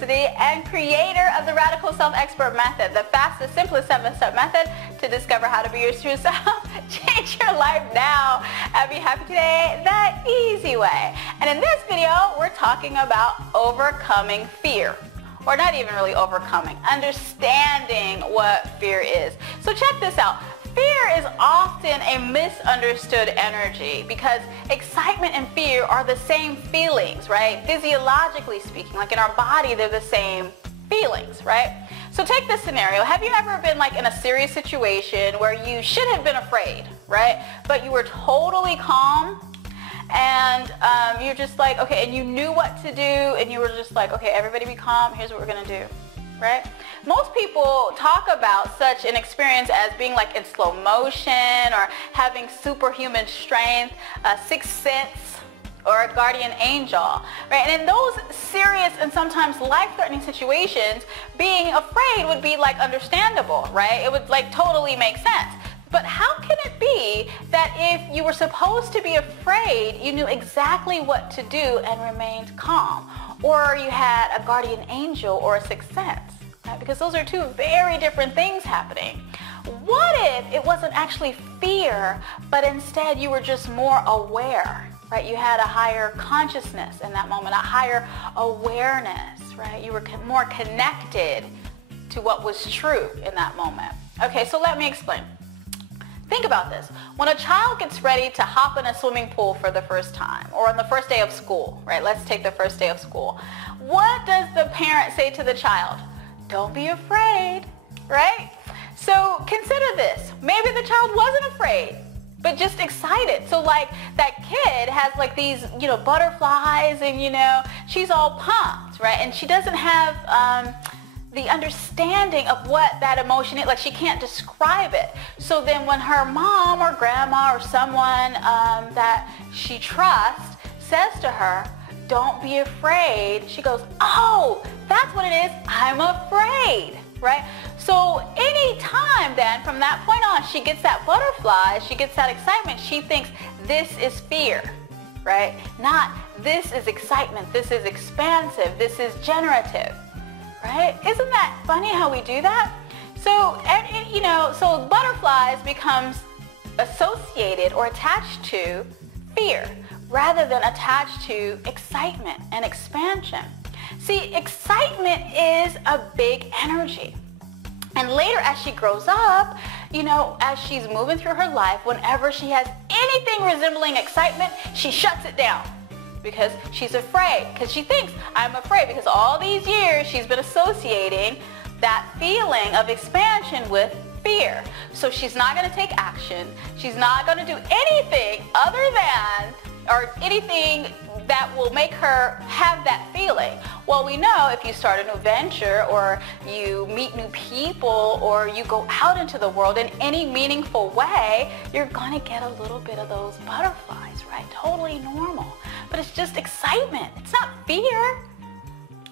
University and creator of the Radical Self-Expert Method, the fastest, simplest step-by-step method to discover how to be your true self, change your life now, and be happy today the easy way. And in this video, we're talking about overcoming fear. Or not even really overcoming, understanding what fear is. So check this out. Fear is often a misunderstood energy because excitement and fear are the same feelings, right? Physiologically speaking, like in our body, they're the same feelings, right? So take this scenario. Have you ever been like in a serious situation where you should have been afraid, right? But you were totally calm and you're just like, okay, and you knew what to do and you were just like, okay, everybody be calm, here's what we're gonna do, right? Most people talk about such an experience as being like in slow motion or having superhuman strength, a sixth sense, or a guardian angel, right? And in those serious and sometimes life-threatening situations, being afraid would be like understandable, right? It would like totally make sense. But how can it be that if you were supposed to be afraid, you knew exactly what to do and remained calm? Or you had a guardian angel or a sixth sense? Right? Because those are two very different things happening. What if it wasn't actually fear, but instead you were just more aware, right? You had a higher consciousness in that moment, a higher awareness, right? You were more connected to what was true in that moment. Okay, so let me explain. Think about this. When a child gets ready to hop in a swimming pool for the first time, or on the first day of school, right? Let's take the first day of school. What does the parent say to the child? Don't be afraid, right? So consider this. Maybe the child wasn't afraid, but just excited. So like that kid has like these, butterflies and, she's all pumped, right? And she doesn't have the understanding of what that emotion is. Like she can't describe it. So then when her mom or grandma or someone that she trusts says to her, don't be afraid, she goes, oh, that's what it is, I'm afraid, right? So any time then, from that point on, she gets that butterfly, she gets that excitement, she thinks this is fear, right? Not this is excitement, this is expansive, this is generative, right? Isn't that funny how we do that? So, so butterflies becomes associated or attached to fear, rather than attached to excitement and expansion. See, excitement is a big energy. And later as she grows up, as she's moving through her life, whenever she has anything resembling excitement, she shuts it down because she's afraid, because she thinks, I'm afraid, because all these years she's been associating that feeling of expansion with fear. So she's not going to take action. She's not going to do anything other than, or anything that will make her have that feeling. Well, we know if you start a new venture or you meet new people or you go out into the world in any meaningful way, you're going to get a little bit of those butterflies, right? Totally normal. But it's just excitement. It's not fear,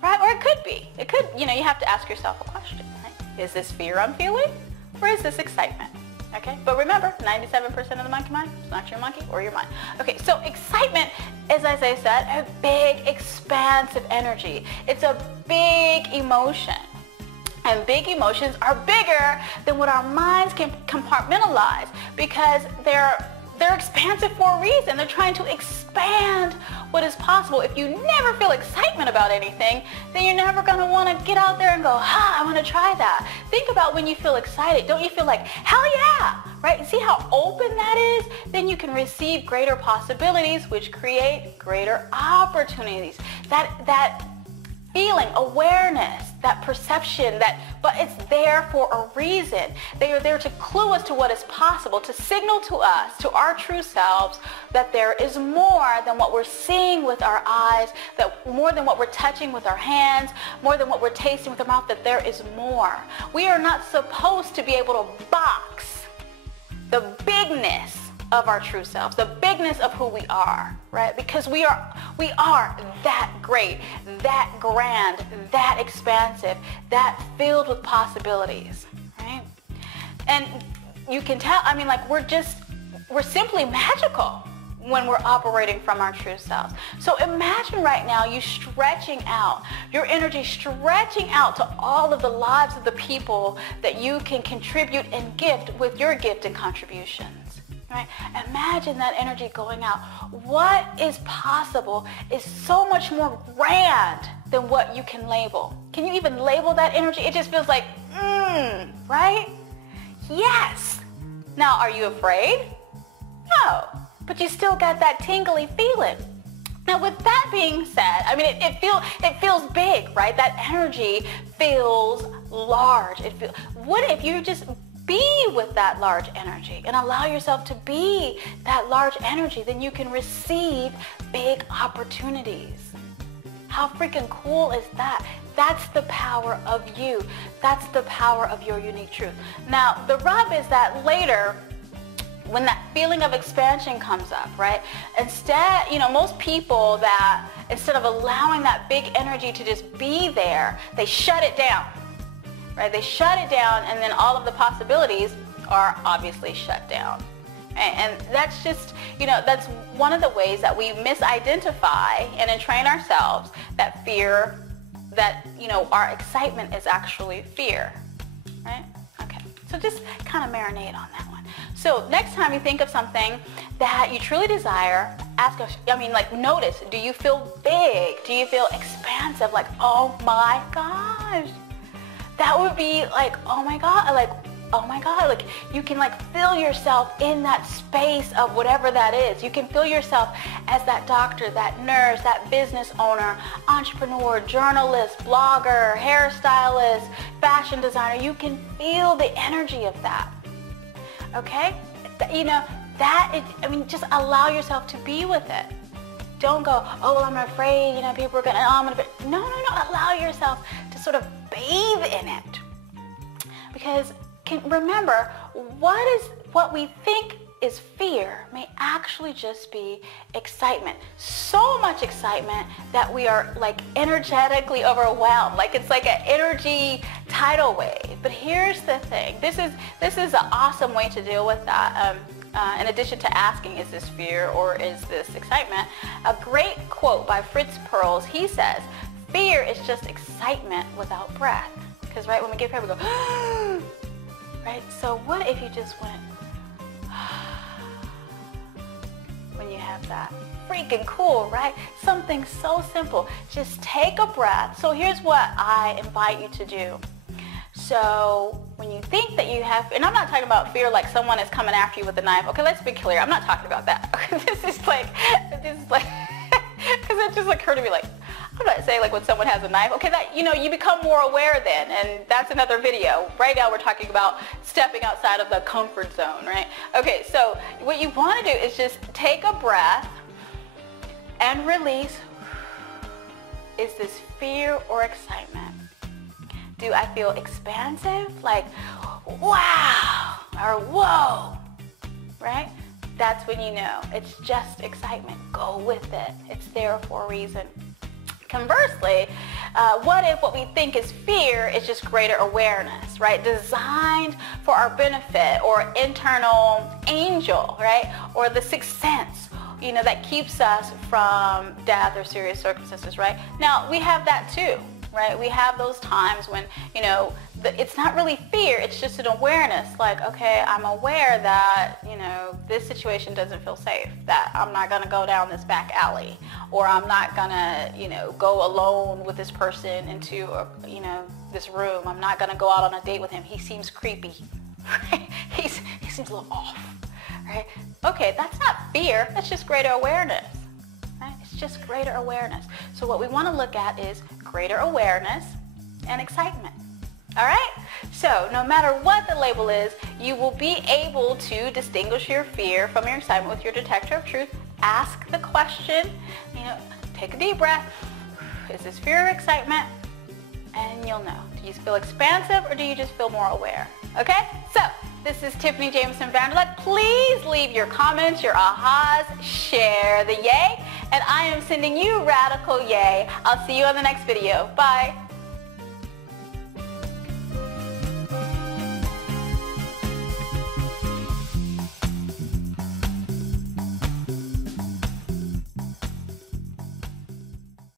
right? Or it could be. It could, you have to ask yourself a question, right? Is this fear I'm feeling or is this excitement? Okay, but remember, 97% of the monkey mind is not your monkey or your mind. Okay, so excitement is, as I said, a big, expansive energy. It's a big emotion. And big emotions are bigger than what our minds can compartmentalize because they're expansive for a reason. They're trying to expand what is possible. If you never feel excitement about anything, then you're never going to want to get out there and go, I want to try that. Think about when you feel excited. Don't you feel like, hell yeah, right? See how open that is? Then you can receive greater possibilities, which create greater opportunities. That feeling, awareness, that perception, but it's there for a reason. They are there to clue us to what is possible, to signal to us, to our true selves, that there is more than what we're seeing with our eyes, that more than what we're touching with our hands, more than what we're tasting with our mouth, that there is more. We are not supposed to be able to box the bigness of our true selves, the bigness of who we are, right? Because we are that great, that grand, that expansive, that filled with possibilities, right? And you can tell, we're simply magical. when we're operating from our true selves. So imagine right now you stretching out, your energy stretching out to all of the lives of the people that you can contribute and gift with your gift and contributions. Right? Imagine that energy going out. What is possible is so much more grand than what you can label. Can you even label that energy? It just feels like, right? Yes. Now, are you afraid? No. But you still got that tingly feeling. Now, with that being said, I mean, it feels big, right? That energy feels large. What if you just be with that large energy and allow yourself to be that large energy? Then you can receive big opportunities. How freaking cool is that? That's the power of you. That's the power of your unique truth. Now, the rub is that later, when that feeling of expansion comes up, right? Instead, most people that instead of allowing that big energy to just be there, they shut it down, right? They shut it down, and then all of the possibilities are obviously shut down. And that's just, that's one of the ways that we misidentify and entrain ourselves that fear, that, our excitement is actually fear, right? Okay, so just kind of marinate on that one. So next time you think of something that you truly desire, notice, do you feel big? Do you feel expansive? Like, oh my gosh. That would be like, oh my God, like you can feel yourself in that space of whatever that is. You can feel yourself as that doctor, that nurse, that business owner, entrepreneur, journalist, blogger, hairstylist, fashion designer. You can feel the energy of that. Okay? Just allow yourself to be with it. Don't go, oh, well, I'm afraid, people are going to, No. Allow yourself to sort of bathe in it. Because remember, what we think is fear may actually just be excitement. So much excitement that we are energetically overwhelmed. It's like an energy tidal wave. But here's the thing. This is an awesome way to deal with that. In addition to asking, is this fear or is this excitement? A great quote by Fritz Perls, he says, fear is just excitement without breath. Because right when we get prepared, we go, right? So what if you just went, when you have that? Freaking cool, right? Something so simple. Just take a breath. So here's what I invite you to do. So when you think that you have, and I'm not talking about fear like someone is coming after you with a knife. Okay, let's be clear. I'm not talking about that. This is like, because it just occurred to me I'm not saying when someone has a knife. Okay, that, you become more aware then, and that's another video. Right now we're talking about stepping outside of the comfort zone, right? Okay, so what you want to do is just take a breath and release. Is this fear or excitement? Do I feel expansive? Like, wow, or whoa, right? That's when you know it's just excitement. Go with it. It's there for a reason. Conversely, what if what we think is fear is just greater awareness, right? Designed for our benefit, or internal angel, right? Or the sixth sense, that keeps us from death or serious circumstances, right? Now, we have that too, right? We have those times when, it's not really fear, it's just an awareness. Like, okay, I'm aware that, this situation doesn't feel safe, that I'm not going to go down this back alley, or I'm not going to, go alone with this person into, this room. I'm not going to go out on a date with him. He seems creepy, right? He seems a little off, right? Okay, that's not fear, that's just greater awareness. Right? It's just greater awareness. So what we want to look at is greater awareness and excitement. All right? So no matter what the label is, you will be able to distinguish your fear from your excitement with your detector of truth. Ask the question, take a deep breath. Is this fear or excitement? And you'll know. Do you feel expansive or do you just feel more aware? Okay? So this is Tiffany Jamison Vanderlek. Please leave your comments, your ahas, share the yay, and I am sending you radical yay. I'll see you on the next video. Bye.